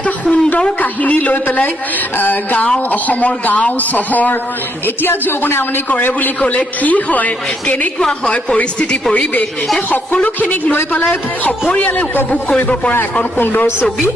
এটা সুন্দৰ কাহিনী লৈ পেলাই গাঁও, অসমৰ গাঁও চহৰ এতিয়া যৌৱনে আমনি কৰে বুলি ক'লে কি হয়, কেনেকুৱা হয় পৰিস্থিতি পৰিৱেশ, এই সকলোখিনিক লৈ পেলাই সপৰিয়ালে উপভোগ কৰিব পৰা এখন সুন্দৰ ছবি।